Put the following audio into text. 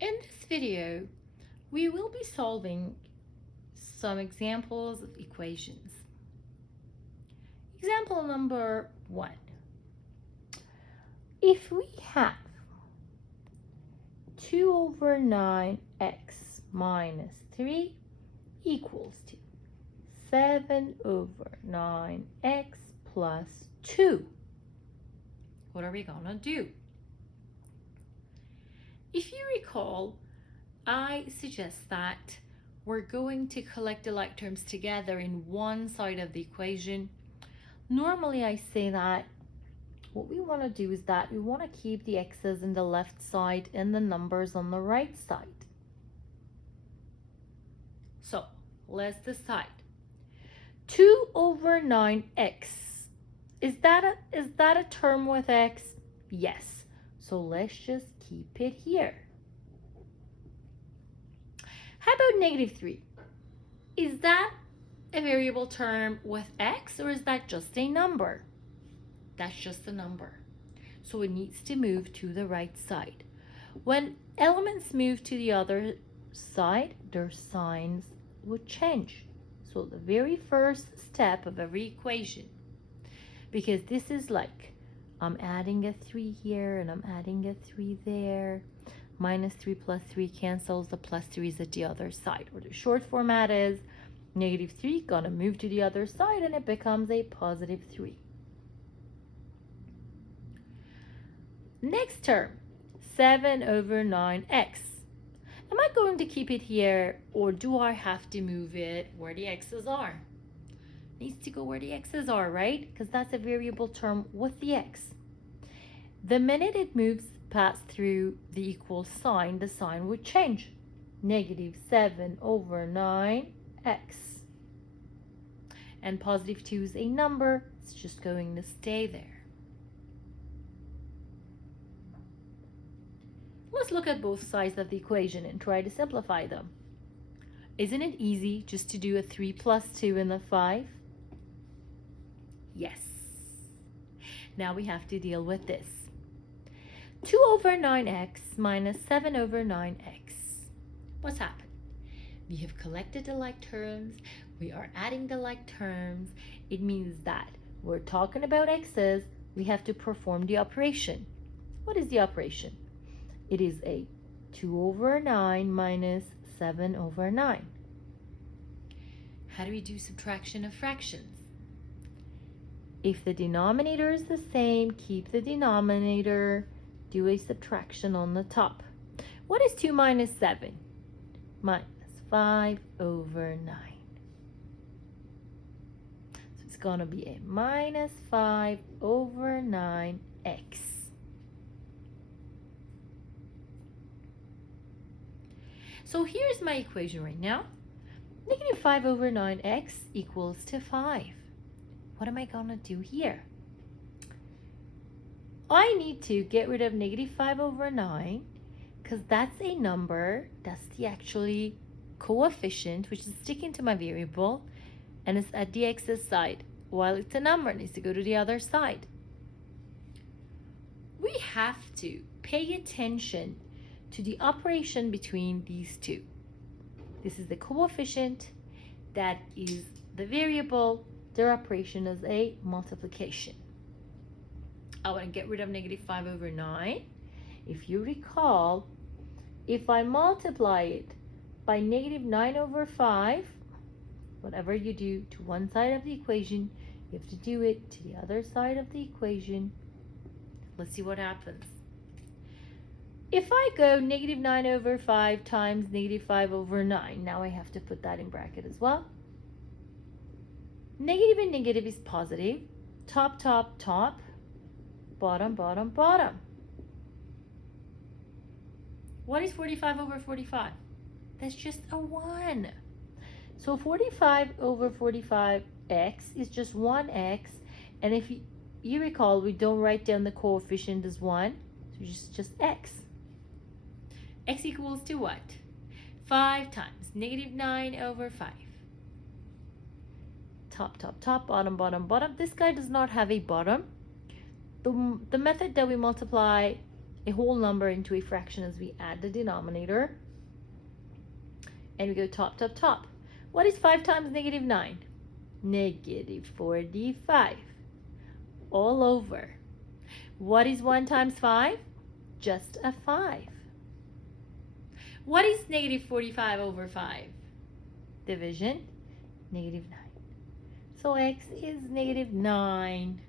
In this video, we will be solving some examples of equations. Example number 1. If we have 2 over 9x minus 3 equals to 7 over 9x plus 2, what are we going to do? If you recall, I suggest that we're going to collect the like terms together in one side of the equation. Normally I say that what we want to do is that we want to keep the x's in the left side and the numbers on the right side. So let's decide. 2 over 9x. Is that a term with x? Yes. So let's just keep it here. How about negative 3? Is that a variable term with x, or is that just a number? That's just a number. So it needs to move to the right side. When elements move to the other side, their signs would change. So the very first step of every equation, because this is like I'm adding a 3 here and I'm adding a 3 there. Minus 3 plus 3 cancels, the plus 3 is at the other side. Or the short format is negative 3 gonna move to the other side and it becomes a positive 3. Next term, 7 over 9x. Am I going to keep it here, or do I have to move it where the x's are? It needs to go where the x's are, right? Because that's a variable term with the x. The minute it moves past through the equal sign, the sign would change. Negative 7 over 9x. And positive 2 is a number. It's just going to stay there. Let's look at both sides of the equation and try to simplify them. Isn't it easy just to do a 3 plus 2 in the 5? Yes. Now we have to deal with this. 2 over 9x minus 7 over 9x. What's happened? We have collected the like terms. We are adding the like terms. It means that we're talking about x's. We have to perform the operation. What is the operation? It is a 2 over 9 minus 7 over 9. How do we do subtraction of fractions? If the denominator is the same, keep the denominator. Do a subtraction on the top. What is 2 minus 7? Minus 5 over 9. So it's going to be a minus 5 over 9x. So here's my equation right now. Negative 5 over 9x equals to 5. What am I going to do here? I need to get rid of negative 5 over 9 because that's a number. That's the actually coefficient, which is sticking to my variable, and it's at the x's side. While it's a number, it needs to go to the other side. We have to pay attention to the operation between these two. This is the coefficient, that is the variable. Their operation is a multiplication. I want to get rid of negative 5 over 9. If you recall, if I multiply it by negative 9 over 5, whatever you do to one side of the equation, you have to do it to the other side of the equation. Let's see what happens. If I go negative 9 over 5 times negative 5 over 9, now I have to put that in bracket as well. Negative and negative is positive. Top, top, top. Bottom, bottom, bottom. What is 45 over 45? That's just a 1. So 45 over 45x is just 1x. And if you recall, we don't write down the coefficient as 1. So just x. X equals to what? 5 times negative 9 over 5. Top, top, top, bottom, bottom, bottom. This guy does not have a bottom. The method that we multiply a whole number into a fraction as we add the denominator. And we go top, top, top. What is 5 times negative 9? Negative 45. All over. What is 1 times 5? Just a 5. What is negative 45 over 5? Division, negative 9. So x is negative 9.